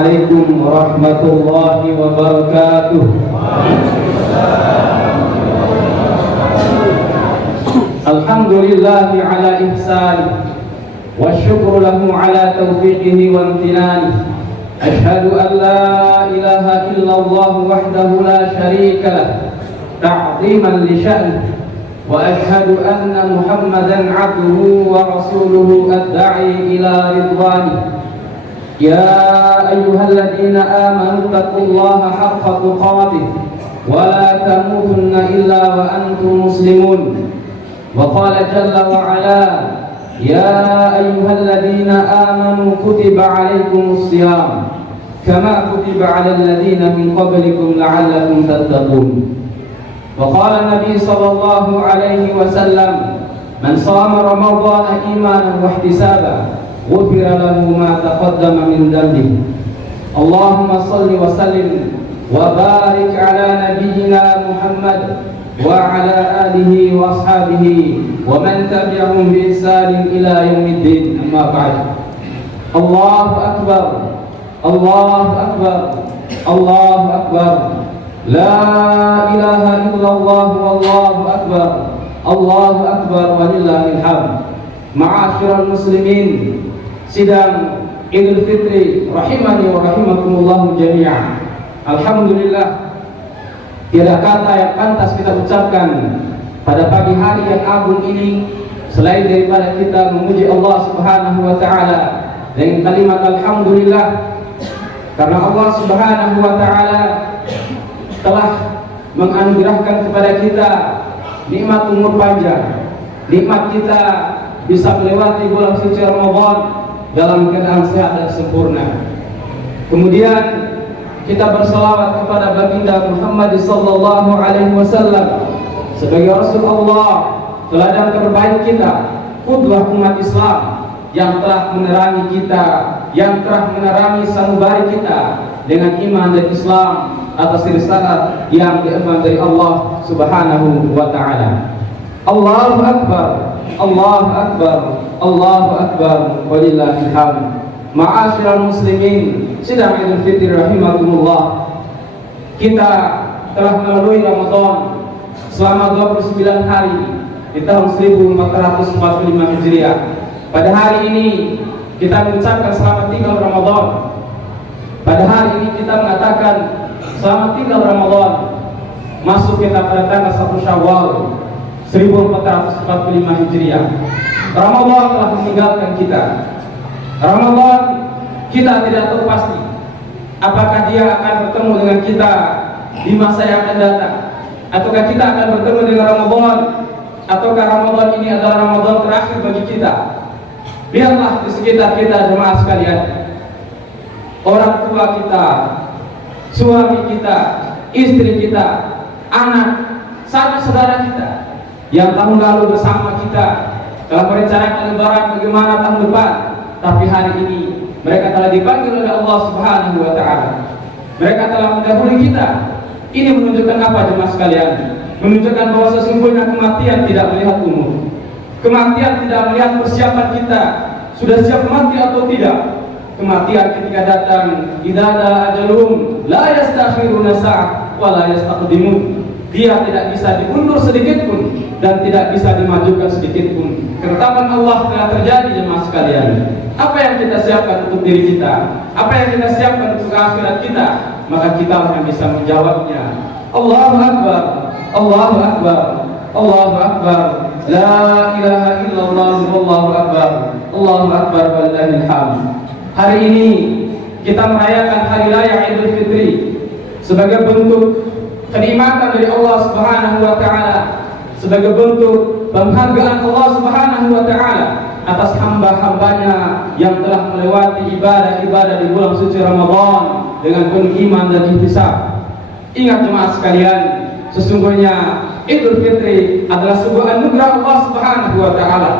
Assalamualaikum warahmatullahi wabarakatuh. Alhamdulillahi ala ihsani wa syukru lahu ala taufiqihi wa imtinani. Ashhadu an la ilaha illallah wahdahu la syarika lah ta'ziman li sya'ni wa ashhadu anna Muhammadan 'abduhu wa rasuluhu ad-da'i ila ridwani. Ya ayyuhalladzina amanu taqullaha haqqa tuqatih wa la tamutunna illa wa antum muslimun. Wa qala jalla wa ala ya ayyuhalladzina amanu kutiba 'alaikumus shiyam kama kutiba 'alal ladzina min qablikum la'allakum tattaqun. Wa qala Nabi sallallahu alaihi wasallam man shama ramadhana imanan wa ihtisaban ghufira lahu ma taqaddama min dhanbihi. Allahumma shalli wa sallim wa barik ala nabiyyina Muhammad wa ala alihi wa ashabihi wa man tabi'ahum bi ihsanin ila yaumiddin. Amma ba'd. Allahu akbar, Allahu akbar, Allahu akbar. La ilaha illallah wallahu akbar, Allahu akbar walillahil hamd. Ma'asyiral muslimin, sidang Idul Fitri rahimani wa rahimakumullah jami'an. Alhamdulillah, tiada kata yang pantas kita ucapkan pada pagi hari yang agung ini selain daripada kita memuji Allah Subhanahu wa taala dengan kalimat alhamdulillah, karena Allah Subhanahu wa taala telah menganugerahkan kepada kita nikmat umur panjang, nikmat kita bisa melewati bulan suci Ramadan dalam keadaan sehat dan sempurna. Kemudian kita berselawat kepada baginda Muhammad sallallahu alaihi wasallam sebagai Rasul Allah, teladan terbaik kita, qudwah umat Islam yang telah menerangi kita, yang telah menerangi sanubari kita dengan iman dan Islam atas risalah yang diemban dari Allah Subhanahu wa taala. Allahu akbar, Allahu akbar, Allahu akbar walillahil hamd. Ma'asyiral muslimin, sidang Idul Fitri rahimakumullah. Kita telah melalui Ramadan selama 29 hari di tahun 1445 Hijriah. Pada hari ini kita mengucapkan selamat tinggal Ramadan. Pada hari ini kita mengatakan selamat tinggal Ramadan. Masuk kita pada tanggal 1 Syawal 1445 Hijriah. Ramadan telah meninggalkan kita. Ramadan kita tidak tahu pasti apakah dia akan bertemu dengan kita di masa yang akan datang, ataukah kita akan bertemu dengan Ramadan, ataukah Ramadan ini adalah Ramadan terakhir bagi kita. Lihatlah di sekitar kita jemaah sekalian, orang tua kita, suami kita, istri kita, anak, sampai saudara kita yang tahun lalu bersama kita telah merencanakan lebaran bagaimana tahun depan, tapi hari ini mereka telah dipanggil oleh Allah Subhanahu wa taala. Mereka telah mendahului kita. Ini menunjukkan apa jemaah sekalian? Menunjukkan bahwa sesungguhnya kematian tidak melihat umur. Kematian tidak melihat persiapan kita sudah siap mati atau tidak. Kematian ketika datang, idza ajalum la yastakhiruna sa'ah wa la yastaqdimun. Dia tidak bisa diundur sedikit pun dan tidak bisa dimajukan sedikit pun. Ketetapan Allah telah terjadi jemaah sekalian. Apa yang kita siapkan untuk diri kita, apa yang kita siapkan untuk akhirat kita, maka kita akan bisa menjawabnya. Allahu akbar, Allahu akbar, Allahu akbar. La ilaha illallah wallahu akbar, Allahu akbar walillahil hamd. Hari ini kita merayakan hari raya Idul Fitri sebagai bentuk kenikmatan dari Allah Subhanahu wa taala, sebagai bentuk penghargaan Allah Subhanahu wa taala atas hamba-hambanya yang telah melewati ibadah-ibadah di bulan suci Ramadan dengan penuh iman dan ihtisab. Ingat jemaah sekalian, sesungguhnya Idul Fitri adalah sebuah anugerah Allah Subhanahu wa taala,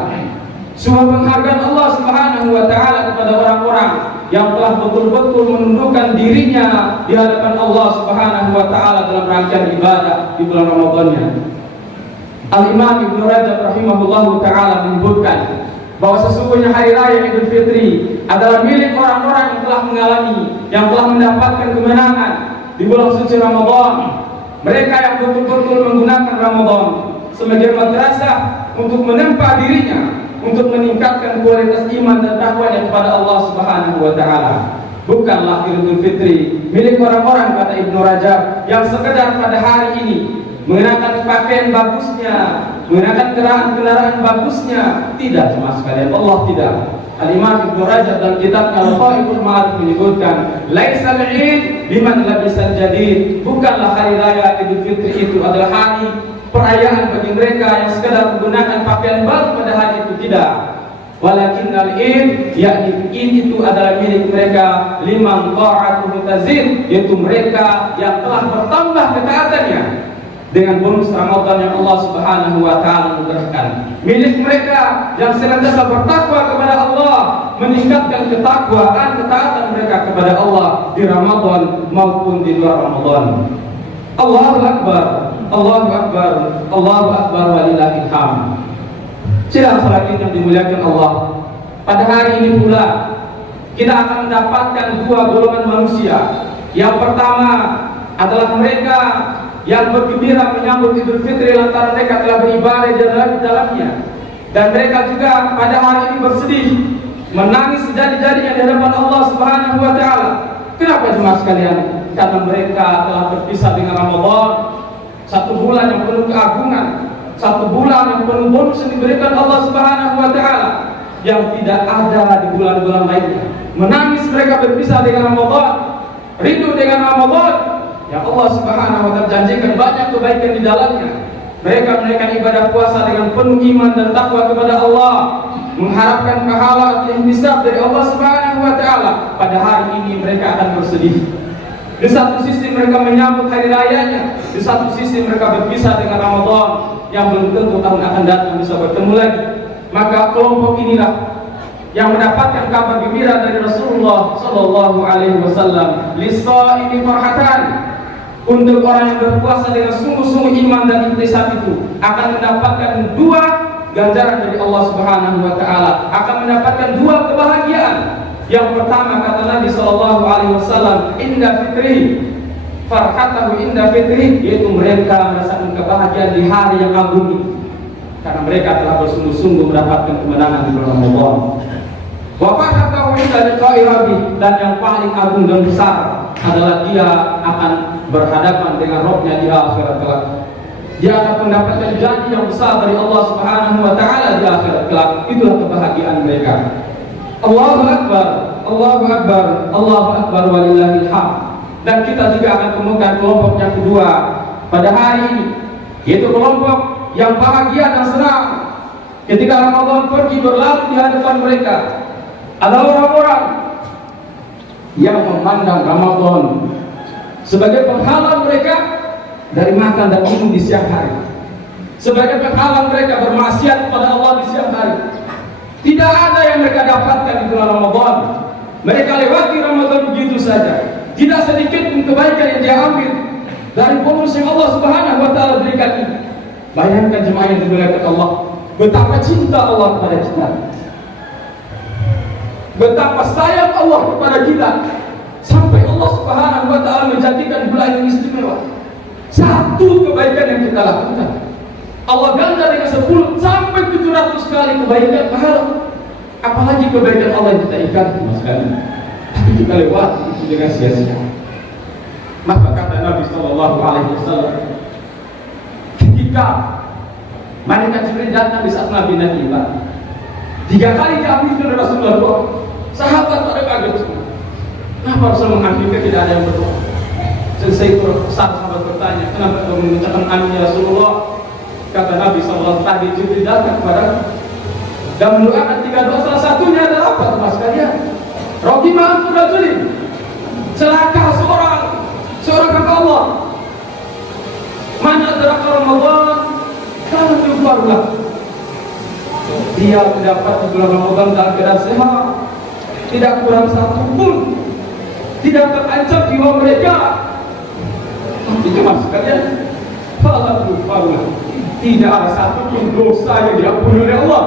sebuah penghargaan Allah Subhanahu wa taala kepada orang-orang yang telah betul-betul menundukkan dirinya di hadapan Allah Subhanahu wa taala dalam rangkaian ibadah di bulan Ramadannya. Al-Imam Ibnu Rajab rahimahullahu taala menyebutkan bahwa sesungguhnya hari raya Idul Fitri adalah milik orang-orang yang telah mengalami, yang telah mendapatkan kemenangan di bulan suci Ramadan. Mereka yang betul-betul menggunakan Ramadan sebagai madrasah untuk menempa dirinya, untuk meningkatkan kualitas iman dan takwanya kepada Allah Subhanahu wa taala. Bukanlah Idul Fitri milik orang-orang, kata Ibnu Rajab, yang sekedar pada hari ini mengenakan pakaian bagusnya, mengenakan kendaraan bagusnya. Tidak, jemaah sekalian, Allah tidak. Al-Imam Ibnu Rajab dalam kitabnya Al-Qaidul Ma'arif menyebutkan, laisal 'id liman labisal jadid. Bukanlah hari raya Idul Fitri itu adalah hari perayaan bagi mereka yang sekedar menggunakan pakaian baru pada hari itu, tidak. Walakinnal id, yakni id itu adalah milik mereka liman ta'atuhu tazid, yaitu mereka yang telah bertambah ketaatannya dengan bonus Ramadan yang Allah Subhanahu wa taala berikan. Milik mereka yang senantiasa bertakwa kepada Allah, meningkatkan ketakwaan, ketaatan mereka kepada Allah di Ramadan maupun di luar Ramadan. Allahu Akbar, Allahu Akbar, Allahu Akbar walillahil hamd. Sidang selanjutnya yang dimuliakan Allah, pada hari ini pula kita akan mendapatkan dua golongan manusia. Yang pertama adalah mereka yang bergembira menyambut Idul Fitri lantaran mereka telah beribadah di dalamnya, dan mereka juga pada hari ini bersedih, menangis sejadi-jadinya di hadapan Allah Subhanahu wa taala. Kenapa jemaah sekalian? Karena mereka telah berpisah dengan Ramadan, satu bulan yang penuh keagungan, satu bulan yang penuh bonus yang diberikan Allah Subhanahu wa taala yang tidak ada di bulan-bulan lainnya. Menangis mereka berpisah dengan Ramadan, rindu dengan Ramadan yang Allah Subhanahu wa taala janjikan banyak kebaikan di dalamnya. Mereka menaikkan ibadah puasa dengan penuh iman dan takwa kepada Allah, mengharapkan pahala atau ihtisab dari Allah Subhanahu wa taala. Pada hari ini mereka akan bersedih. Di satu sisi mereka menyambut hari rayanya, di satu sisi mereka berpisah dengan Ramadan yang belum tentu tahun akan datang bisa bertemu lagi. Maka kelompok inilah yang mendapatkan kabar gembira dari Rasulullah Sallallahu Alaihi Wasallam. Lis-shaimi farhatan, untuk orang yang berpuasa dengan sungguh-sungguh iman dan ihtisab itu akan mendapatkan dua ganjaran dari Allah Subhanahu Wa Taala, akan mendapatkan dua kebahagiaan. Yang pertama, kata Nabi Sallallahu Alaihi Wasallam, inda fitri, farhatahu inda fitri, yaitu mereka merasakan kebahagiaan di hari yang agung ini karena mereka telah bersungguh-sungguh mendapatkan kemenangan di bulan Ramadan. Wa farhatahu inda liqa'i rabbih, dan yang paling agung dan besar adalah dia akan berhadapan dengan Rabb-nya di akhirat kelak. Dia akan mendapatkan janji yang besar dari Allah Subhanahu wa taala di akhirat kelak. Itulah kebahagiaan mereka. Allahu Akbar, Allahu Akbar, Allahu Akbar walillahil hamd. Dan kita juga akan temukan kelompok yang kedua pada hari ini, yaitu kelompok yang bahagia dan senang ketika Ramadan pergi berlalu di hadapan mereka. Ada orang-orang yang memandang Ramadan sebagai penghalang mereka dari makan dan minum di siang hari, sebagai penghalang mereka bermaksiat kepada Allah di siang hari. Tidak ada yang mereka dapatkan di bulan Ramadan. Mereka lewati Ramadan begitu saja. Tidak sedikit pun kebaikan yang dia ambil dari bonus yang Allah Subhanahu wa taala berikan ini. Bayangkan jemaah yang dimuliakan Allah, betapa cinta Allah kepada kita, betapa sayang Allah kepada kita, sampai Allah Subhanahu wa taala menjadikan bulan ini istimewa. Satu kebaikan yang kita lakukan, Allah ganda dengan 10 sampai 700 kali kebaikan pahala. Apalagi kebaikan Allah yang kita ikati, mas kalian. Tapi kita lewati itu dengan sia-sia. Maka kata Nabi Sallallahu Alaihi Wasallam, ketika malaikat Jibril datang di saat Nabi tiba, 3 kali diambil oleh Rasulullah berdoa. Sahabat pada kaget semua. Kenapa Rasul mengambilnya tidak ada yang berdoa? Selesai sahabat bertanya, kenapa kau mengucapkan amin ya Rasulullah? Kata Nabi SAW, tadi Jibril datang kepada dan mendoakan 3 doa, salah satunya adalah apa mas kalian? Rohimah Rajulin, celaka seorang hamba Allah, mana adalah Ramadan kalau yufarlah, dia mendapat bulan Ramadan dalam keadaan sehat, tidak kurang satu pun, tidak terancam jiwa mereka. Itu mas kalian, kalau yufarlah, tidak ada satu pun dosa yang diampuni oleh Allah.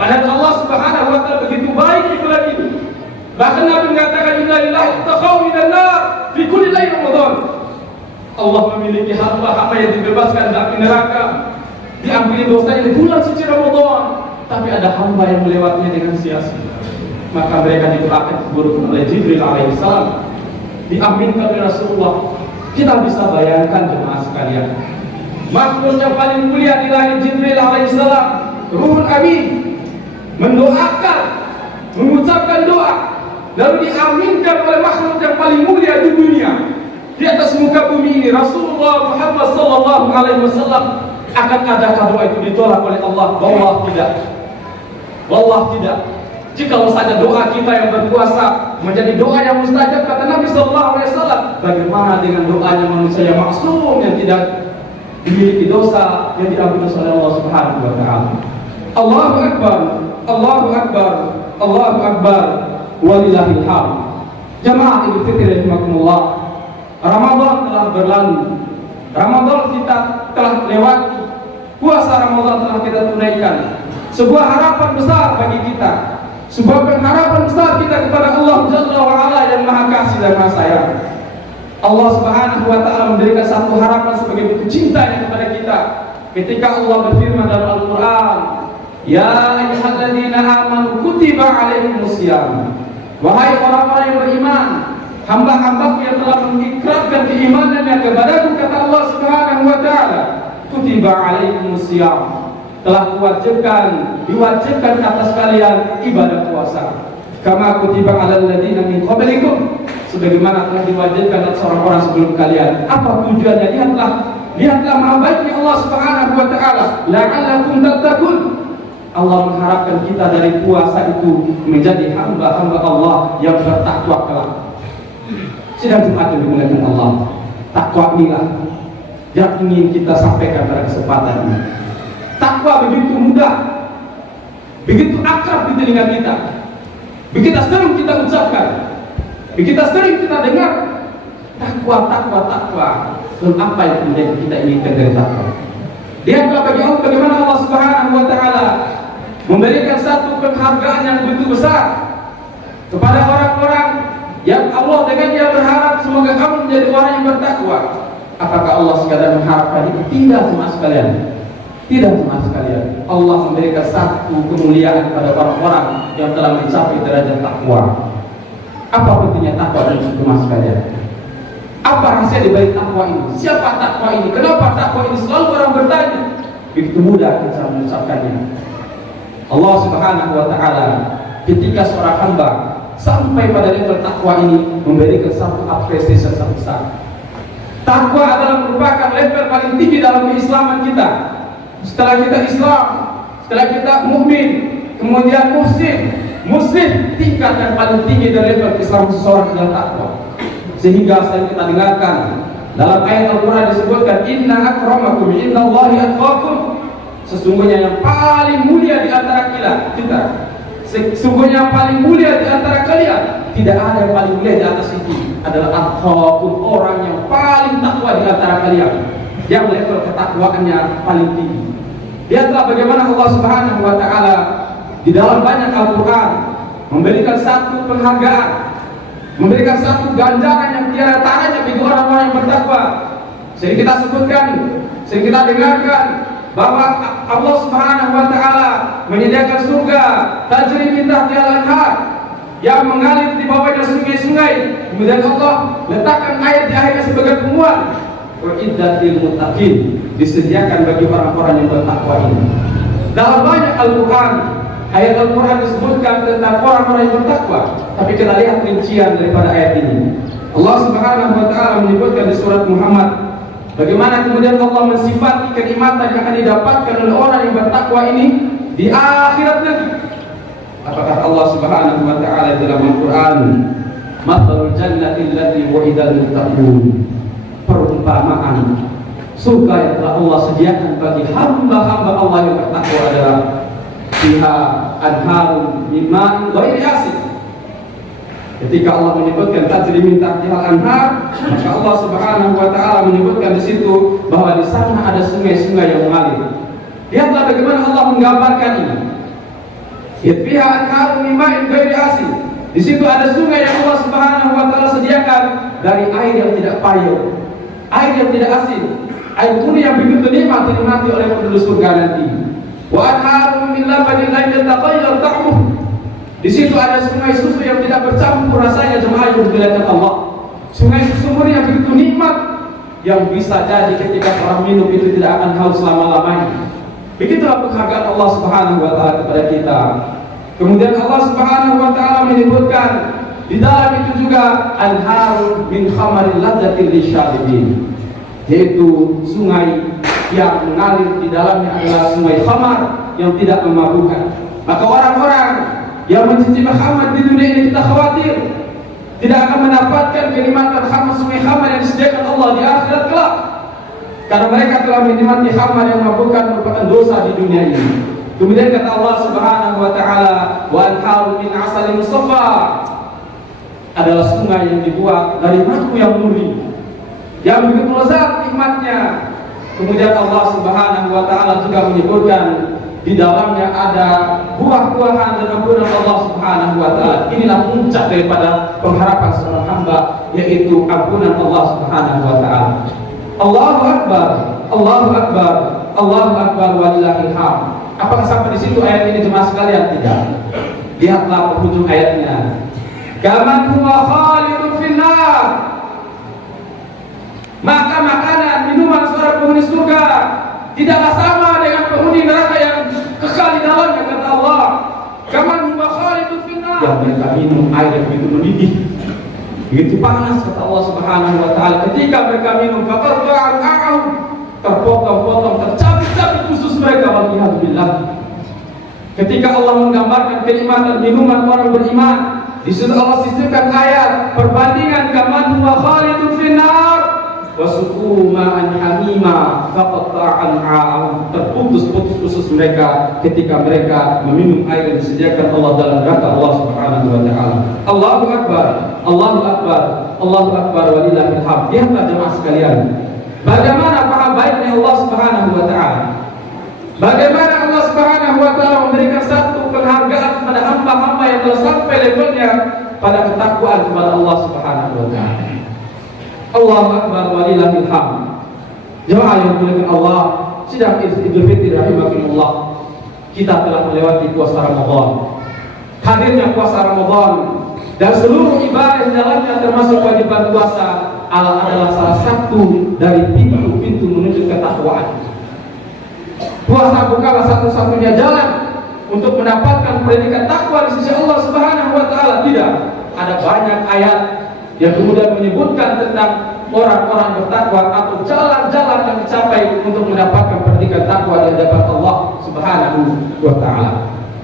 Padahal Allah Subhanahu wa taala begitu baik di bulan ini. Bahkan Nabi mengatakan inna lillahi taqaw minan nar fi kulli lail Ramadan. Allah memiliki hamba-hamba yang dibebaskan dari neraka, diampuni dosanya di bulan suci Ramadan, tapi ada hamba yang melewatinya dengan sia-sia. Maka mereka didoakan keburukan oleh Jibril alaihissalam, diaminkan oleh Rasulullah. Kita bisa bayangkan jemaah sekalian, makhluk yang paling mulia di langit Jibril alaihissalam, Ruhul Amin, mendoakan, mengucapkan doa, lalu diaminkan oleh makhluk yang paling mulia di dunia, di atas muka bumi ini, Rasulullah Muhammad sallallahu alaihi wasallam. Akan adakah doa itu ditolak oleh Allah? Wallah tidak. Wallah tidak. Jikalau saja doa kita yang berpuasa menjadi doa yang mustajab, kata Nabi sallallahu alaihi wasallam, bagaimana dengan doanya manusia yang maksum, yang tidak memiliki dosa, yang diampuni oleh Allah Subhanahu wa taala. Allahu akbar, Allahu akbar, Allahu akbar, walillahil hamd. Jamaah Idul Fitri rahimakumullah. Ramadan telah berlalu. Ramadan kita telah lewati. Puasa Ramadan telah kita tunaikan. Sebuah harapan besar bagi kita, sebuah pengharapan besar kita kepada Allah Jalla wa Ala yang Maha Kasih dan Maha Sayang. Allah Subhanahu wa taala memberikan satu harapan sebagai bentuk cintanya kepada kita ketika Allah berfirman dalam Al-Qur'an, "Ya ayyuhalladzina amanu kutiba 'alaikumusiyam." Wahai orang-orang yang beriman, hamba-hambaku yang telah mengikrarkan keimanannya kepadaku, kata Allah Subhanahu wa taala, kutiba 'alaikumusiyam. Telah diwajibkan atas kalian ibadah puasa. Kama kutiba 'alal ladzina min qablikum, sebagaimana telah diwajibkan atas orang-orang sebelum kalian. Apa tujuannya? Lihatlah maha baiknya Allah Subhanahu wa taala, la'allakum tattaqun. Allah mengharapkan kita dari puasa itu menjadi hamba-hamba Allah yang bertakwa kelak. Sidang Jumat yang dimuliakan Allah, takwa inilah yang ingin kita sampaikan pada kesempatan ini. Takwa begitu mudah, begitu akrab di telinga kita, begitu sering kita ucapkan, begitu sering kita dengar. Takwa. Dan apa yang kemudian kita inginkan dari takwa? Lihatlah bagaimana Allah Subhanahu wa taala memberikan satu penghargaan yang begitu besar kepada orang-orang yang Allah dengannya berharap semoga kamu menjadi orang yang bertakwa. Apakah Allah sekadar mengharapkan itu? Tidak, jemaah sekalian. Tidak, jemaah sekalian. Allah memberikan satu kemuliaan kepada orang-orang yang telah mencapai derajat takwa. Apa pentingnya takwa dan jemaah sekalian? Apa rahasia di balik takwa ini? Siapa takwa ini? Kenapa takwa ini selalu orang bertanya? Begitu mudah kita mengucapkannya. Allah Subhanahu wa taala ketika seorang hamba sampai pada level takwa ini memberikan satu apresiasi yang besar. Takwa adalah merupakan level paling tinggi dalam keislaman kita. Setelah kita Islam, setelah kita mukmin, kemudian muslim, tingkat yang paling tinggi dari level Islam seseorang adalah takwa. Sehingga saya kita dengarkan dalam ayat Al-Quran disebutkan, inna akramakum indallahi atqakum. Sesungguhnya yang paling mulia di antara kita, sesungguhnya yang paling mulia di antara kalian, tidak ada yang paling mulia di atas itu, adalah atqakum, orang yang paling takwa di antara kalian, yang level ketakwaannya paling tinggi. Lihatlah bagaimana Allah Subhanahu wa taala di dalam banyak Al-Quran memberikan satu penghargaan, memberikan satu ganjaran yang tiada taranya bagi orang-orang yang bertakwa. Sering kita sebutkan, sering kita dengarkan bahwa Allah Subhanahu wa taala menyediakan surga tajri min tahtiha al-anhar yang mengalir di bawahnya sungai-sungai. Kemudian Allah letakkan ayat di akhirnya sebagai penguat, uiddatil muttaqin, disediakan bagi orang-orang yang bertakwa ini. Dalam banyak Al-Quran, ayat Al-Quran disebutkan tentang orang-orang yang bertakwa, tapi kita lihat rincian daripada ayat ini. Allah Subhanahu wa taala menyebutkan di surat Muhammad bagaimana kemudian Allah mensifati kenikmatan yang akan didapatkan oleh orang yang bertakwa ini di akhirat nanti. Apakah Allah Subhanahu wa taala dalam Al-Quran, mathalul jannati allati wu'idal muttaqun, perumpamaan surga yang telah Allah sediakan bagi hamba-hamba Allah yang bertakwa adalah fiha anharun min ma'in ghairi asin. Ketika Allah menyebutkan tajri min tahtiha al-anhar, maka Allah Subhanahu wa taala menyebutkan di situ bahwa di sana ada sungai-sungai yang mengalir. Lihatlah bagaimana Allah menggambarkan ini. Fiha anharun min ma'in ghairi asin. Di situ ada sungai yang Allah Subhanahu wa taala sediakan dari air yang tidak payau, air yang tidak asin, air murni yang begitu nikmat dinikmati oleh penduduk surga nanti. Wa anharun min labanin la yataghayyar ta'muhu. Di situ ada sungai susu yang tidak bercampur rasanya, jemaah yang dimuliakan Allah. Sungai susu murni yang begitu nikmat yang bisa jadi ketika orang minum itu tidak akan haus selama-lamanya. Begitulah penghargaan Allah Subhanahu wa taala kepada kita. Kemudian Allah Subhanahu wa taala menyebutkan di dalam itu juga anharun min khamaril ladzatil lisyaribin, yaitu sungai yang mengalir di dalamnya adalah sungai khamar yang tidak memabukkan. Maka orang-orang yang mencicipi khamar di dunia ini kita khawatir tidak akan mendapatkan kenikmatan khamar sungai khamar yang disediakan Allah di akhirat kelak, karena mereka telah menikmati khamar yang memabukkan merupakan dosa di dunia ini. Kemudian kata Allah Subhanahu wa taala, wa anharun min asalin musaffa, adalah sungai yang dibuat dari madu yang murni yang begitu lezat nikmatnya. Kemudian Allah Subhanahu wa taala juga menyebutkan di dalamnya ada buah-buahan dan ampunan Allah Subhanahu wa taala. Inilah puncak daripada pengharapan seorang hamba, yaitu ampunan Allah Subhanahu wa taala. Allahu akbar, Allahu akbar, Allahu akbar walillahil hamd. Apakah sampai di situ ayat ini jemaah sekalian? Tidak. Lihatlah penghujung ayatnya. Kaman huwa khalidun finnar. Maka makanan, minuman seorang penghuni surga tidaklah sama dengan penghuni neraka yang kekal di dalamnya, kata Allah. Kaman huwa khalidun finnar. Yang mereka minum air yang begitu mendidih, begitu panas, kata Allah Subhanahu wa taala. Ketika mereka minum, faqata'u, terpotong-potong, tercabik-cabik khusus mereka, waliyadzubillah. Ketika Allah menggambarkan kenikmatan minuman orang beriman, di situ Allah sisipkan ayat perbandingan kaman huwa khalidun finnar wasuqu ma'an hamima faqata'an a'am, terputus-putus khusus mereka ketika mereka meminum air yang disediakan Allah dalam neraka Allah Subhanahu wa taala. Allahu akbar, Allahu akbar, Allahu akbar walillahil hamd. Lihatlah jemaah sekalian, bagaimana paha baiknya Allah Subhanahu wa taala. Bagaimana Allah Subhanahu wa taala memberikan satu penghargaan kepada hamba-hamba yang telah sampai levelnya pada ketakwaan kepada Allah Subhanahu wa taala. Allahu akbar walillahil hamd. Jemaah yang dimuliakan Allah, sidang Idul Fitri rahimakumullah. Kita telah melewati puasa Ramadan. Hadirnya puasa Ramadan dan seluruh ibadah di dalamnya termasuk kewajiban puasa adalah salah satu dari pintu-pintu menuju ketakwaan. Puasa bukanlah satu-satunya jalan untuk mendapatkan predikat takwa di sisi Allah Subhanahu wa taala. Tidak. Ada banyak ayat yang kemudian menyebutkan tentang orang-orang bertakwa atau jalan-jalan yang dicapai untuk mendapatkan predikat takwa di hadapan Allah Subhanahu wa taala.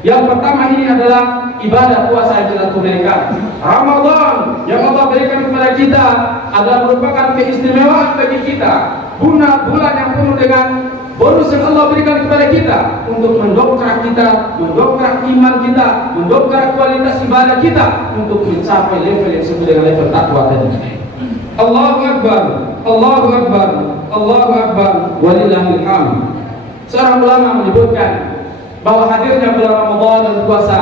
Yang pertama ini adalah ibadah puasa yang kita tunaikan. Ramadan yang Allah berikan kepada kita adalah merupakan keistimewaan bagi kita. Bulan yang penuh dengan bonus yang Allah berikan kepada kita untuk mendongkrak kita, mendongkrak iman kita, mendongkrak kualitas ibadah kita untuk mencapai level yang disebut dengan level takwa tadi. Allahu akbar, Allahu akbar, Allahu akbar walillahil hamd. Seorang ulama menyebutkan bahwa hadirnya bulan Ramadan dan puasa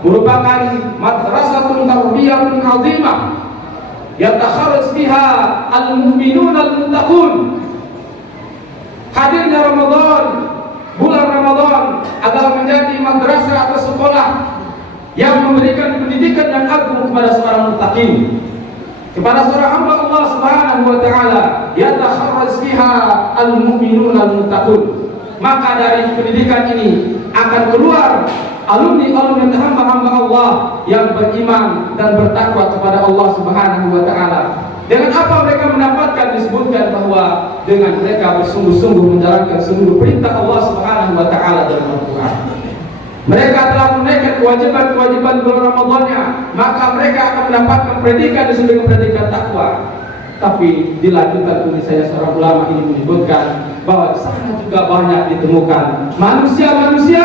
merupakan madrasatun tarbiyatun 'azimah yatakharraj biha al-mu'minun al-muttaqun. Hadirnya Ramadan, bulan Ramadan adalah menjadi madrasah atau sekolah yang memberikan pendidikan yang agung kepada seorang muttaqin, kepada seorang hamba Allah Subhanahu wa taala, yatakharraj biha al-mu'minun al-muttaqun. Maka dari pendidikan ini akan keluar alumni-alumni hamba-hamba Allah yang beriman dan bertakwa kepada Allah Subhanahu wa taala. Dengan apa mereka mendapatkan? Disebutkan bahwa dengan mereka bersungguh-sungguh menjalankan seluruh perintah Allah Subhanahu wa taala dalam Al-Qur'an. Mereka telah menunaikan kewajiban-kewajiban bulan Ramadannya, maka mereka akan mendapatkan predikat disebut predikat takwa. Tapi dilanjutkan tulisannya seorang ulama ini menyebutkan bahwa di sana juga banyak ditemukan manusia-manusia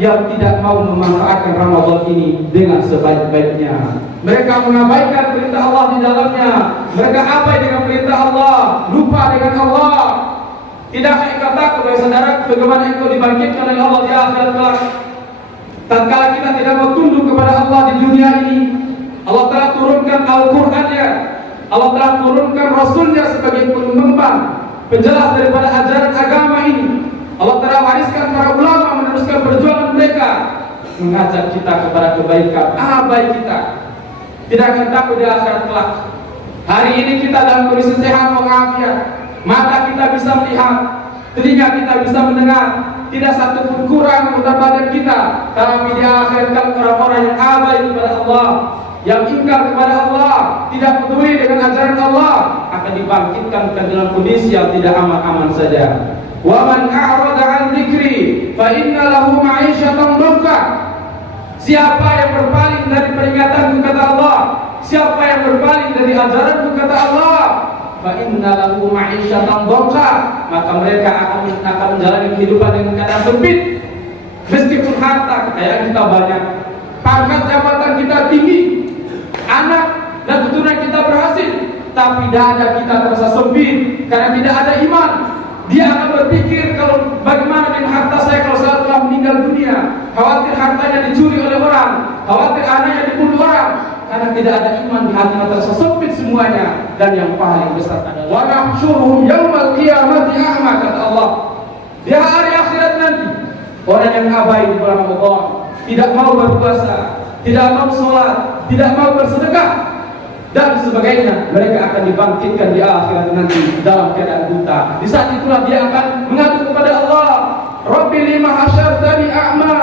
yang tidak mau memanfaatkan Ramadan ini dengan sebaik-baiknya. Mereka mengabaikan perintah Allah di dalamnya. Mereka abai dengan perintah Allah, lupa dengan Allah. Tidakkah engkau takut, wahai saudara, bagaimana engkau dibangkitkan oleh Allah di akhirat kelak? Tatkala kita tidak mau tunduk kepada Allah di dunia ini, Allah telah turunkan Al-Qur'annya, Allah telah turunkan Rasulnya sebagai pengemban, penjelas daripada ajaran agama ini. Allah telah wariskan para ulama meneruskan perjuangan mereka, mengajak kita kepada kebaikan. Baik kita tidak akan takut di akhirat kelak. Hari ini kita dalam kondisi sehat walafiat, mata kita bisa melihat, telinga kita bisa mendengar, tidak satu pun kurang anggota badan kita. Tapi di akhirat kelak orang-orang yang abai kepada Allah, yang ingkar kepada Allah, tidak peduli dengan ajaran Allah, akan dibangkitkan ke dalam kondisi yang tidak aman-aman saja. Wa man a'rada 'an dzikri fa inna lahu ma'isyatan dhanka. Siapa yang berpaling dari peringatanku kata Allah, siapa yang berpaling dari ajaranku kata Allah, fa inna lahu ma'isyatan dhanka, maka mereka akan menjalani kehidupan dengan keadaan sempit. Meskipun harta kekayaan kita banyak, pangkat jabatan kita tinggi, anak dan keturunan kita berhasil, tapi dada kita terasa sempit karena tidak ada iman. Dia akan berpikir, kalau bagaimana dengan harta saya kalau saya telah meninggal dunia, khawatir hartanya dicuri oleh orang, khawatir anaknya dibunuh orang, karena tidak ada iman di hatinya, terasa sempit semuanya. Dan yang paling besar adalah wa nahsyuruhum yaumal qiyamati a'ma, kata Allah. Di hari akhirat nanti, orang yang abai di bulan Ramadan, tidak mau berpuasa, tidak mau sholat, tidak mau bersedekah dan sebagainya, mereka akan dibangkitkan di akhirat nanti dalam keadaan buta. Di saat itulah dia akan mengadu kepada Allah, Rabbi lima hasyartani a'ma,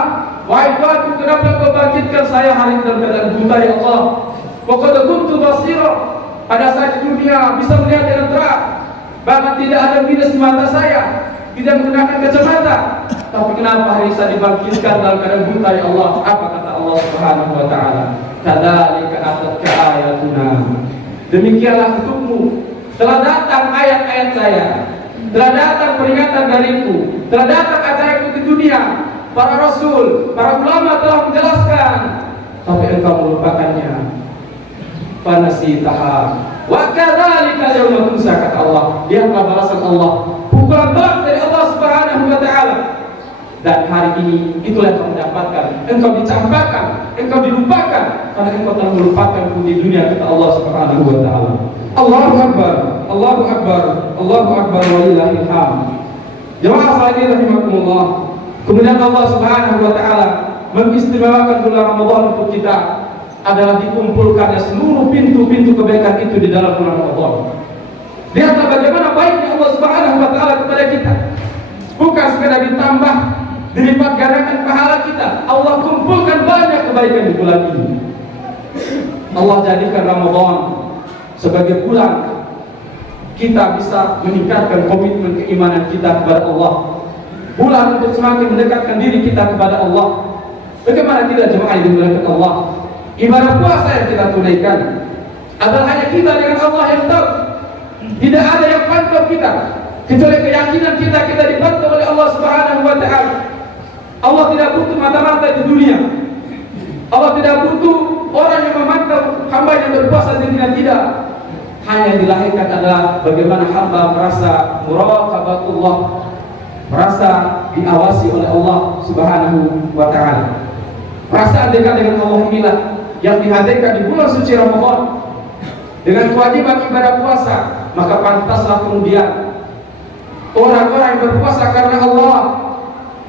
wahai Tuhanku, kenapa kau bangkitkan saya hari dalam keadaan buta ya Allah? Wa qad kuntu basira, pada saat di dunia bisa melihat dengan terang, bahkan tidak ada minus di mata saya, tidak menggunakan kacamata, tapi kenapa hari saya dibangkitkan dalam keadaan buta ya Allah? Apa kata Allah Subhanahu wa taala? Kadzalika atatka ayatuna. Demikianlah untukmu telah datang ayat-ayat saya, telah datang peringatan dariku, telah datang ajaranku di dunia. Para rasul, para ulama telah menjelaskan, tapi engkau melupakannya. Fanasitaha wa kadzalika yauma tunsa, kata Allah. Lihatlah balasan Allah, pukulan berat dari Allah Subhanahu wa taala. Dan hari ini itulah yang kau mendapatkan. Engkau dicampakkan, engkau dilupakan, karena engkau telah melupakan di dunia, kata Allah Subhanahu wa taala. Allahu Akbar, Allahu Akbar, Allahu Akbar, walillahil hamd. Jemaah sekalian rahimakumullah. Kemudian Allah Subhanahu wa taala mengistimewakan bulan Ramadan untuk kita adalah dikumpulkannya seluruh pintu-pintu kebaikan itu di dalam bulan Ramadan. Lihatlah bagaimana baiknya Allah Subhanahu wa taala kepada kita. Bukan sekadar ditambah, dilipat gandakan pahala kita. Allah kumpulkan banyak kebaikan di bulan ini. Allah jadikan Ramadan sebagai bulan kita bisa meningkatkan komitmen keimanan kita kepada Allah, bulan untuk semakin mendekatkan diri kita kepada Allah. Bagaimana tidak jemaah yang dimuliakan Allah? Ibadah puasa yang kita tunaikan adalah hanya kita dengan Allah yang tahu. Tidak ada yang pantau kita kecuali keyakinan kita dipantau oleh Allah Subhanahu wa taala. Allah tidak butuh mata-mata di dunia. Allah tidak butuh orang yang memantau hamba yang berpuasa di dunia, tidak. Hanya yang dilahirkan adalah bagaimana hamba merasa muraqabatullah, merasa diawasi oleh Allah Subhanahu wa taala. Perasaan dekat dengan Allah inilah yang dihadirkan di bulan suci Ramadan dengan kewajiban ibadah puasa. Maka pantaslah kemudian orang-orang yang berpuasa karena Allah,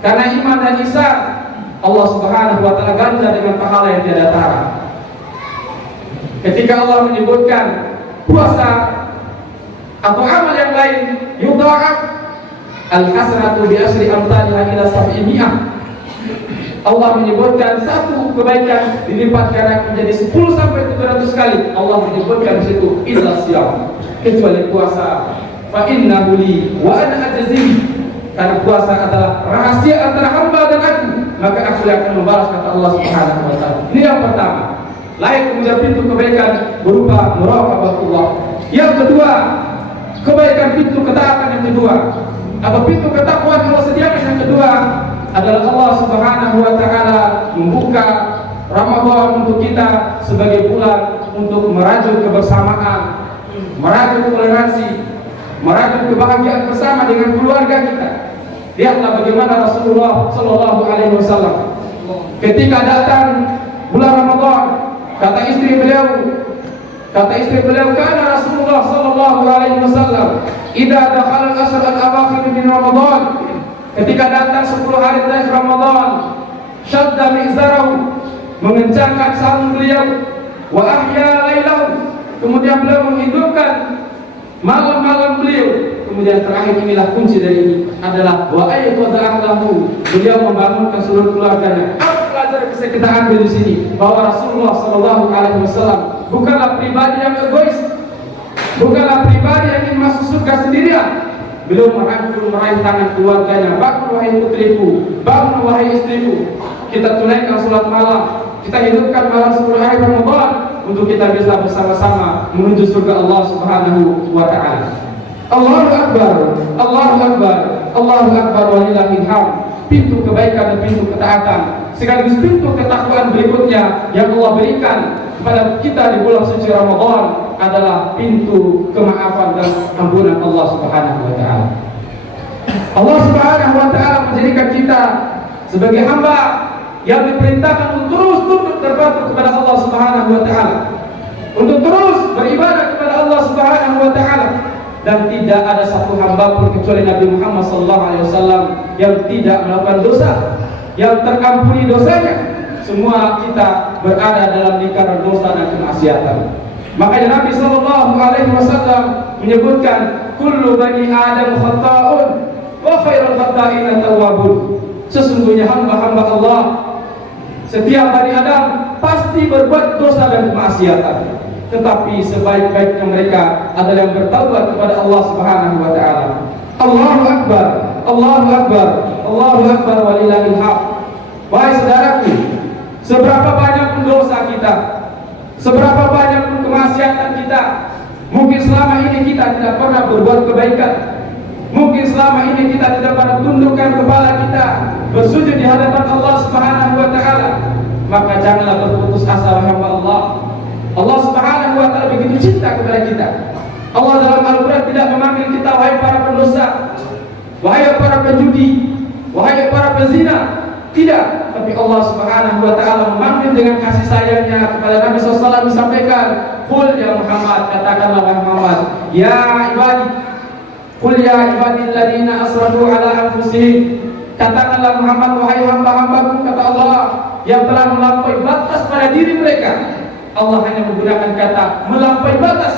karena iman dan ihsan, Allah Subhanahu wa taala ganjar dengan pahala yang tiada tara. Ketika Allah menyebutkan puasa atau amal yang lain, yudha'af al-hasanatu bi asyri amsalha ila 700. Allah menyebutkan satu kebaikan dilipat gandakan menjadi 10 sampai 700 kali. Allah menyebutkan di situ illa siyam, kecuali puasa. Fa innahu li wa ana ajzi, karena puasa adalah rahasia antara hamba dan aku, maka aku akan membalas, kata Allah Subhanahu wa taala. Ini yang pertama, layak kemudian pintu kebaikan berupa muraqabatullah. Yang kedua, kebaikan pintu ketaatan yang kedua, atau pintu ketakwaan Allah sediakan yang kedua adalah Allah Subhanahu wa taala membuka Ramadan untuk kita sebagai bulan untuk merajut kebersamaan, merajut toleransi, merajut kebahagiaan bersama dengan keluarga kita. Lihatlah bagaimana Rasulullah sallallahu alaihi wasallam Ketika datang bulan Ramadan, kata istri beliau, karena Rasulullah sallallahu alaihi wasallam, "Idza dakhala al-ashr al-awakhir min Ramadan," ketika datang 10 hari terakhir Ramadan, "Shadda mi'zarahu," mengencangkan sarung beliau, "wa ahya lailahu," kemudian beliau menghidupkan malam-malam beliau. Kemudian terakhir inilah kunci dari ini adalah wa ayqadha ahlahu, beliau membangunkan seluruh keluarganya. Apa pelajaran bisa kita ambil di sini? Bahwa Rasulullah sallallahu alaihi wasallam bukanlah pribadi yang egois, bukanlah pribadi yang ingin masuk surga sendirian. Beliau merangkul, meraih tangan keluarganya. "Bangun wahai putriku, bangun wahai istriku, kita tunaikan salat malam, kita hidupkan malam 10 hari Ramadan untuk kita bisa bersama-sama menuju surga Allah Subhanahu wa taala." Allahu Akbar, Allahu Akbar, Allahu Akbar, walillahil hamd. Pintu kebaikan dan pintu ketaatan sekaligus pintu ketakwaan berikutnya yang Allah berikan kepada kita di bulan suci Ramadan adalah pintu kemaafan dan ampunan Allah Subhanahu wa taala. Allah Subhanahu wa taala menjadikan kita sebagai hamba yang diperintahkan untuk terus tunduk terpatuh kepada Allah Subhanahu wa taala, untuk terus beribadah kepada Allah Subhanahu wa taala. Dan tidak ada satu hamba pun kecuali Nabi Muhammad SAW yang tidak melakukan dosa, yang terampuni dosanya. Semua kita berada dalam lingkaran dosa dan kemaksiatan. Makanya Nabi SAW menyebutkan, "Kullu bani Adam khata'un wa khairul khata'ina tawwabun." Sesungguhnya hamba-hamba Allah, setiap bani Adam pasti berbuat dosa dan kemaksiatan, tetapi sebaik-baiknya mereka adalah yang bertaubat kepada Allah Subhanahu wa taala. Allahu Akbar, Allahu Akbar, Allahu Akbar, walillahil hamd. Wahai saudaraku, seberapa banyak pun dosa kita, seberapa banyak pun kemaksiatan kita, mungkin selama ini kita tidak pernah berbuat kebaikan, mungkin selama ini kita tidak pernah tundukkan kepala kita bersujud di hadapan Allah Subhanahu wa taala, maka janganlah berputus asa wahai hamba Allah. Allah Subhanahu wa taala begitu cinta kepada kita. Allah dalam Al-Quran tidak memanggil kita wahai para pendosa, wahai para penjudi, wahai para pezina. Tidak, tapi Allah Subhanahu wa taala memanggil dengan kasih sayangnya kepada Nabi SAW, disampaikan, "Qul ya Muhammad," katakanlah wahai Muhammad, "Ya ibadi, qul ya ibadilladzina asrafu ala anfusihim." Katakanlah Muhammad, wahai hamba-hambaku, kata Allah, yang telah melampaui batas pada diri mereka. Allah hanya menggunakan kata melampaui batas,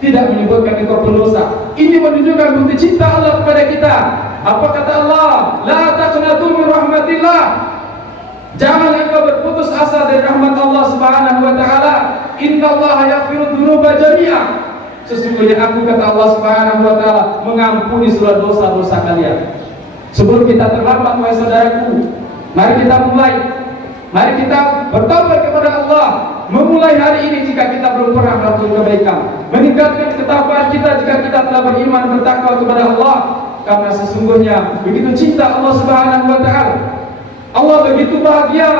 tidak menyebutkan engkau pendosa. Ini menunjukkan bukti cinta Allah kepada kita. Apa kata Allah? La taqnatu min rahmatillah. Jangan engkau berputus asa dari rahmat Allah Subhanahu wa taala. Innallaha yaghfiru dzunuba jami'a. Sesungguhnya aku, kata Allah Subhanahu wa taala, mengampuni seluruh dosa-dosa kalian. Sebelum kita terlambat wahai saudaraku, mari kita mulai. Mari kita bertobat kepada Allah. Memulai hari ini jika kita belum pernah melakukan kebaikan, meningkatkan ketakwaan kita jika kita telah beriman bertakwa kepada Allah. Karena sesungguhnya begitu cinta Allah Subhanahu wa taala, Allah begitu bahagia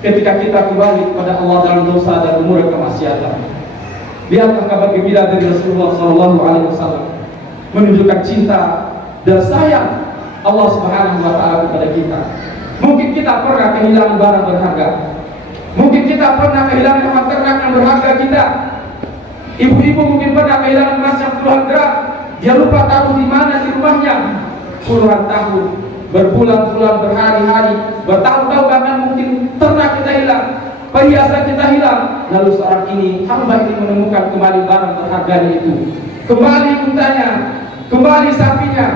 ketika kita kembali kepada Allah dalam dosa dan umur kemaksiatan. Lihatlah kabar gembira dari Rasulullah SAW menunjukkan cinta dan sayang Allah Subhanahu wa taala kepada kita. Mungkin kita pernah kehilangan barang berharga, mungkin kita pernah kehilangan hewan ternak yang berharga kita. Ibu-ibu mungkin pernah kehilangan emas yang puluhan gram, dia lupa taruh di mana di rumahnya. Puluhan tahun, berbulan-bulan, berhari-hari, bertahun-tahun, bahkan mungkin ternak kita hilang, perhiasan kita hilang. Lalu seorang ini, hamba ini menemukan kembali barang berharganya itu, kembali untanya, kembali sapinya,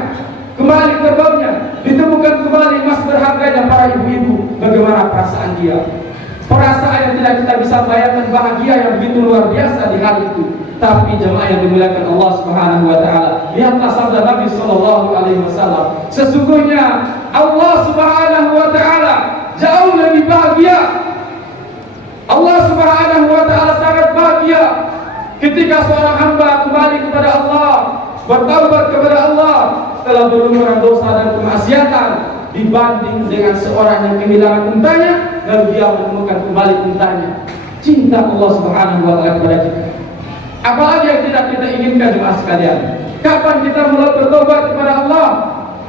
kembali kerbaunya, ditemukan kembali emas berharganya. Para ibu-ibu, bagaimana perasaan dia? Perasaan yang tidak kita bisa bayangkan, bahagia yang begitu luar biasa di hari itu. Tapi jemaah yang dimuliakan Allah Subhanahu wa taala, lihatlah sabda Nabi sallallahu alaihi wasallam, sesungguhnya Allah Subhanahu wa taala jauh lebih bahagia. Allah Subhanahu wa taala sangat bahagia ketika seorang hamba kembali kepada Allah, bertaubat kepada Allah setelah berlumuran dosa dan kemaksiatan, dibanding dengan seorang yang kehilangan untanya lalu dia menemukan kembali untanya. Cinta Allah Subhanahu wa taala kepada kita. Apalagi yang tidak kita inginkan jemaah sekalian? Kapan kita mulai bertobat kepada Allah?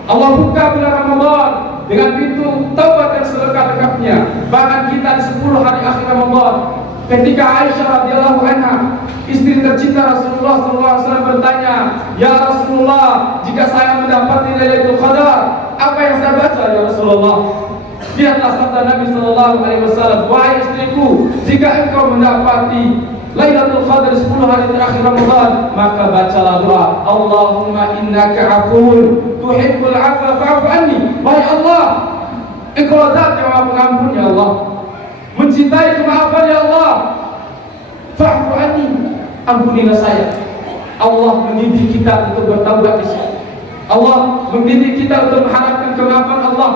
Allah buka bulan Ramadan, dengan pintu taubat yang sedekat-dekatnya. Bahkan kita di 10 hari akhir Ramadan, ketika Aisyah radhiyallahu anha, istri tercinta Rasulullah SAW bertanya, "Ya Rasulullah, jika saya mendapati Lailatul Qadar, apa yang saya baca ya Rasulullah?" Lihatlah sabda Nabi SAW, "Wahai istriku, jika engkau mendapati Lailatul Qadar 10 hari terakhir Ramadan, maka bacalah doa, Allahumma innaka afuwun tuhibbul afwa fa'fu anni." Wahai Allah, engkau zat yang maha pengampun ya Allah, mencintai kemaafan ya Allah, fa'fu anni, ampunilah saya. Allah mendidik kita untuk bertaubat di sini. Allah mendidik kita untuk mengharapkan kemaafan Allah.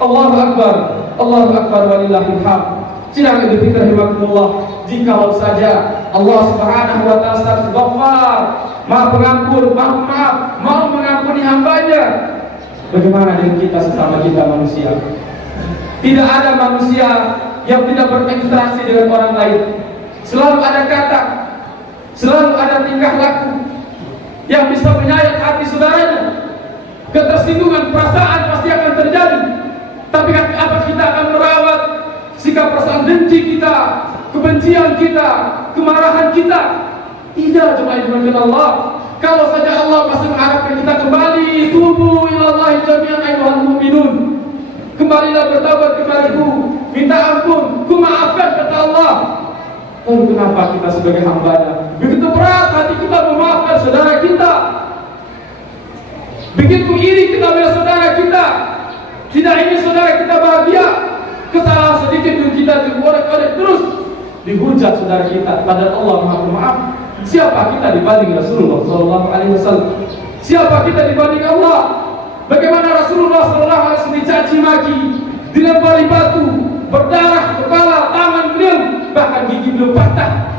Allahu Akbar, Allahu Akbar, walillahil hamd. Sidang Idul Fitri rahimakumullah, jikalau saja Allah Subhanahu wa taala Ghaffar, Maha Pengampun, Maha Pemaaf, mau mengampuni hambanya, bagaimana dengan kita sesama kita manusia? Tidak ada manusia yang tidak berinteraksi dengan orang lain. Selalu ada kata, selalu ada tingkah laku yang bisa menyayat hati saudaranya. Ketersinggungan perasaan pasti akan terjadi. Tapi apa kita akan merawat sikap perasaan dengki kita, kebencian kita, kemarahan kita? Tidak, jemaah dimulakan Allah. Kalau saja Allah masih mengharapkan kita kembali, tubu ilallahi jami'an ayyuhal mu'minun, kembalilah bertaubat kepadaku, minta ampun, ku maafkan, kata Allah. Lalu kenapa kita sebagai hamba-Nya begitu berat hati kita memaafkan saudara kita? Begitu iri kita melihat saudara kita, tidak ingin saudara kita bahagia. Kesalahan sedikit pun kita dikorek-korek terus, dihujat saudara kita. Padahal Allah Maha Pemaaf. Siapa kita dibanding Rasulullah SAW? Siapa kita dibanding Allah? Bagaimana Rasulullah SAW dicaci maki, dilempari batu, berdarah kepala, tangan beliau, bahkan gigi beliau patah.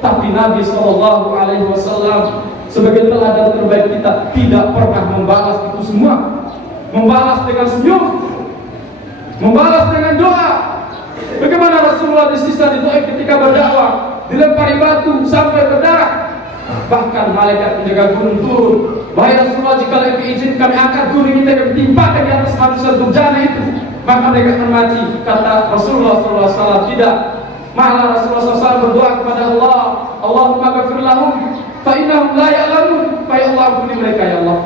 Tapi Nabi SAW sebagai teladan terbaik kita tidak pernah membalas itu semua. Membalas dengan senyum, membalas dengan doa. Bagaimana Rasulullah disisa di Taif ketika berdakwah, dilempari batu sampai berdarah. Bahkan malaikat penjaga gunung turun, "Wahai Rasulullah, jika lebih izin kami angkat gunung ini dan timpakan di atas manusia durjana itu, maka mereka akan mati." Kata Rasulullah SAW, "Tidak." Malah Rasulullah SAW berdoa kepada Allah, "Allahumma ghafir lahum fa innahum la ya'lamun." Ya Allah, ampuni mereka ya Allah,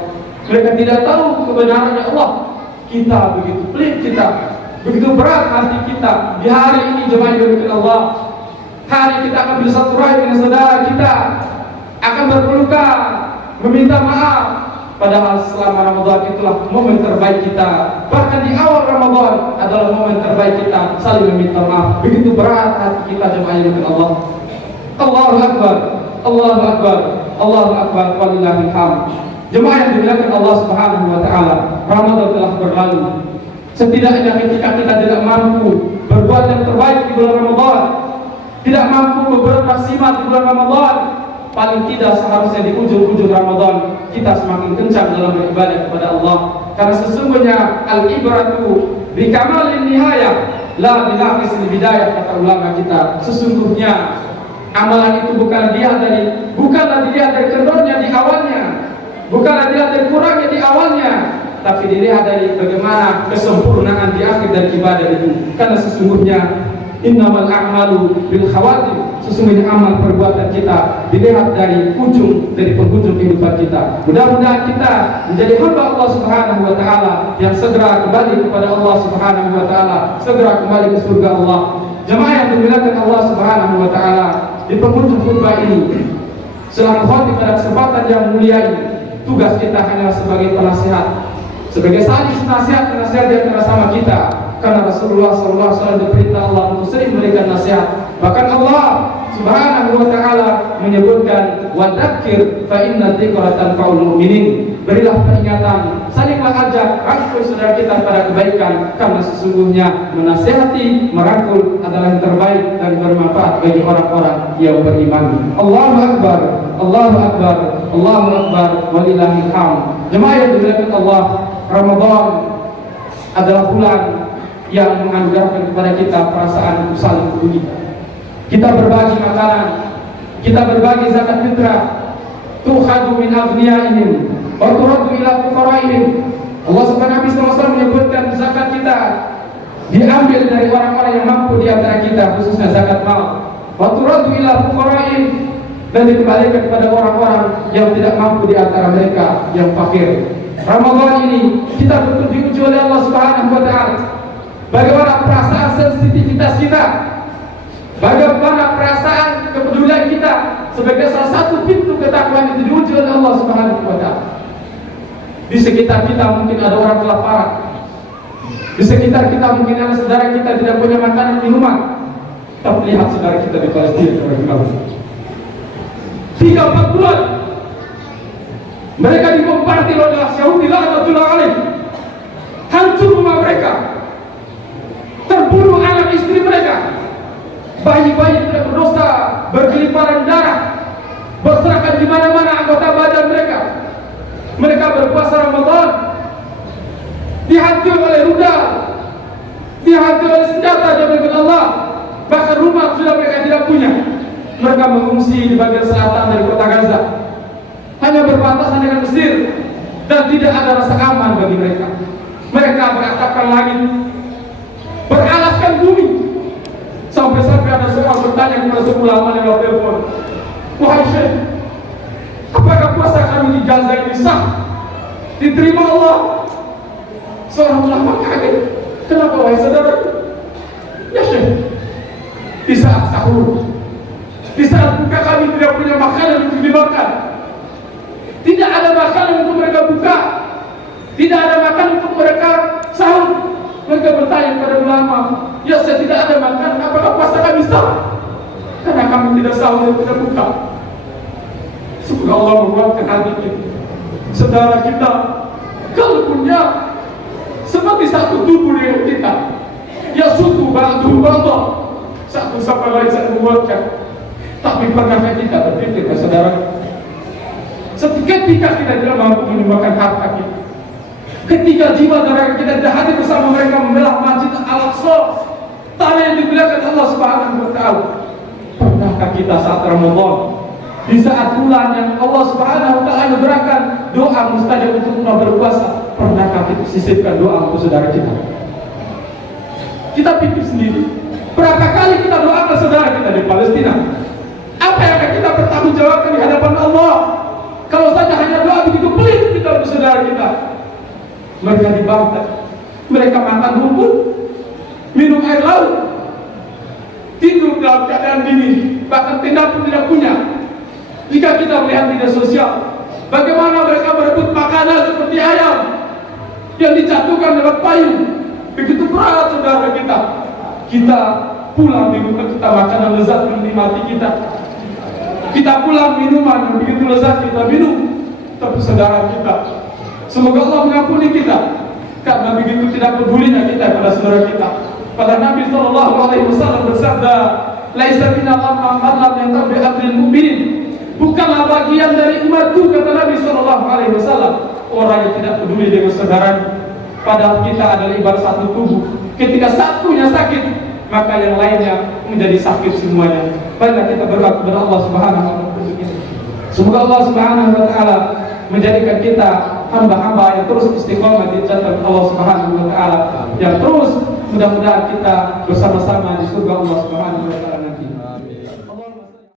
mereka tidak tahu kebenarannya Allah. Kita begitu pelit, kita begitu berat hati kita di hari ini, jemaah yang dimuliakan Allah. Hari kita akan bersilaturahmi dengan saudara kita, akan berpelukan, meminta maaf. Padahal selama Ramadan itulah momen terbaik kita. Bahkan di awal Ramadan adalah momen terbaik kita saling meminta maaf. Begitu berat hati kita, jemaah yang dimuliakan Allah. Allahu Akbar, Allahu Akbar, Allahu Akbar, walillahil hamd. Jemaah yang dimuliakan Allah Subhanahu wa taala, Ramadan telah berlalu. Setidaknya ketika kita tidak mampu berbuat yang terbaik di bulan Ramadan, tidak mampu berbuat maksimal di bulan Ramadan, paling tidak seharusnya di ujung-ujung Ramadan kita semakin kencang dalam beribadah kepada Allah. Karena sesungguhnya al-ibratu bi kamalin nihayah la binaqsil bidayah, kata ulama kita. Sesungguhnya amalan itu bukanlah dilihat dari kendornya di awalnya, bukanlah dilihat dari kurangnya di awalnya, tapi dilihat dari bagaimana kesempurnaan di akhir dari ibadah itu. Karena sesungguhnya innamal a'malu bil khawatim, sesungguhnya amal perbuatan kita dilihat dari penghujung kehidupan kita. Mudah-mudahan kita menjadi hamba Allah Subhanahu wa taala yang segera kembali kepada Allah Subhanahu wa taala, segera kembali ke surga Allah. Jemaah yang dimuliakan Allah Subhanahu wa taala, di penghujung khutbah ini selaku khotib pada kesempatan yang mulia ini, tugas kita hanyalah sebagai penasihat, sebagai saling nasihat di antara sama kita. Karena Rasulullah SAW diperintah Allah untuk sering memberikan nasihat. Bahkan Allah Subhanahu wa taala menyebutkan, "Wa dzakir fa inna dzikra tanfa'ul mu'minin." Berilah peringatan, salinglah ajak, rangkul saudara kita pada kebaikan, karena sesungguhnya menasihati, merangkul adalah yang terbaik dan bermanfaat bagi orang-orang yang beriman. Allahu Akbar, Allahu Akbar, Allahu Akbar, walillahil hamd. Jemaah yang dimuliakan Allah, Ramadan adalah bulan yang menganugerahkan kepada kita perasaan saling berbagi. Kita berbagi makanan, kita berbagi zakat fitrah, tukhadu min aghniyaihim wa turaddu ila fuqaraihim. Allah Subhanahu wa taala menyebutkan zakat kita diambil dari orang-orang yang mampu di antara kita, khususnya zakat mal. Wa turaddu ila fuqara'in, dan dikembalikan kepada orang-orang yang tidak mampu di antara mereka yang fakir. Ramadan ini kita betul diuji oleh Allah Subhanahu wa taala. Bagaimana perasaan sensitivitas kita, bagaimana perasaan kepedulian kita sebagai salah satu pintu ketakwaan itu diuji oleh Allah Subhanahu wa taala. Di sekitar kita mungkin ada orang kelaparan. Di sekitar kita mungkin ada saudara kita tidak punya makanan minuman. Tapi lihat saudara kita di Palestina, 3-4 bulan mereka dibombardir oleh Yahudi laknatullah alaih. Hancur rumah mereka, terbunuh anak istri mereka, bayi-bayi tidak berdosa berkelimparan darah, berserakan di mana-mana anggota badan mereka. Mereka berpuasa Ramadan, dihantui oleh rudal, dihantui oleh senjata dari Allah. Bahkan rumah sudah mereka tidak punya. Mereka mengungsi di bagian selatan dari kota Gaza, hanya berbatasan dengan Mesir, dan tidak ada rasa aman bagi mereka. Mereka beratapkan langit, beralaskan bumi. Sampai-sampai ada seorang bertanya kepada seorang ulama lewat telepon, "Wahai Syekh, apakah puasa kami di Gaza ini sah? Diterima Allah?" Seorang ulama kaget. "Kenapa wahai saudara?" "Ya Syekh, di saat sahur, di saat buka kami tidak punya makanan untuk dimakan. Tidak ada makanan untuk mereka buka, tidak ada makanan untuk mereka sahur." Mereka bertanya kepada ulama, "Ya saya tidak ada makanan, apakah puasa kami sah?" "Karena kami tidak sahur dan tidak buka." Semoga Allah menguatkan hati kita. Saudara kita kalbunya seperti satu tubuh dengan kita. Ya suatu ba'du ba'da, satu sama lain saling menguatkan. Tapi pernahkah kita berpikir, saudara, ketika kita tidak mampu menyumbangkan harta kita, ketika jiwa dan raga kita tidak hadir bersama mereka membelah Masjid Al-Aqsa, tanah yang dimuliakan Allah Subhanahu wa taala, pernahkah kita saat Ramadan, di saat bulan yang Allah Subhanahu wa taala berikan doa mustajab untuk umat berpuasa, pernahkah kita sisipkan doa untuk saudara kita? Kita pikir sendiri, berapa kali kita doakan saudara kita di Palestina? Apa yang akan kita pertanggungjawabkan di hadapan Allah kalau saja hanya doa begitu pelit kita untuk saudara kita? Mereka dibakar, mereka makan rumput, minum air laut, tidur dalam keadaan dingin, bahkan tenda pun tidak punya. Jika kita melihat media sosial, bagaimana mereka berebut makanan seperti ayam yang dijatuhkan dalam payung, begitu berat saudara kita. Kita pulang di rumah kita makanan lezat yang dinikmati kita. Kita pulang minuman yang begitu lezat kita minum, tapi saudara kita, semoga Allah mengampuni kita karena begitu tidak pedulinya kita pada saudara kita. Pada Nabi SAW bersabda, "Laisa minna man lam yantabi amril mu'minin." Bukanlah bagian dari umatku, kata Nabi SAW, orang yang tidak peduli dengan saudaranya. Padahal kita adalah ibarat satu tubuh. Ketika satunya sakit, maka yang lainnya menjadi sakit semuanya. Baiklah kita berdoa kepada Allah Subhanahu wa taala. Semoga Allah Subhanahu wa taala menjadikan kita hamba-hamba yang terus istiqomah di jalan Allah Subhanahu wa taala, yang terus mudah-mudahan kita bersama-sama di surga Allah Subhanahu wa taala.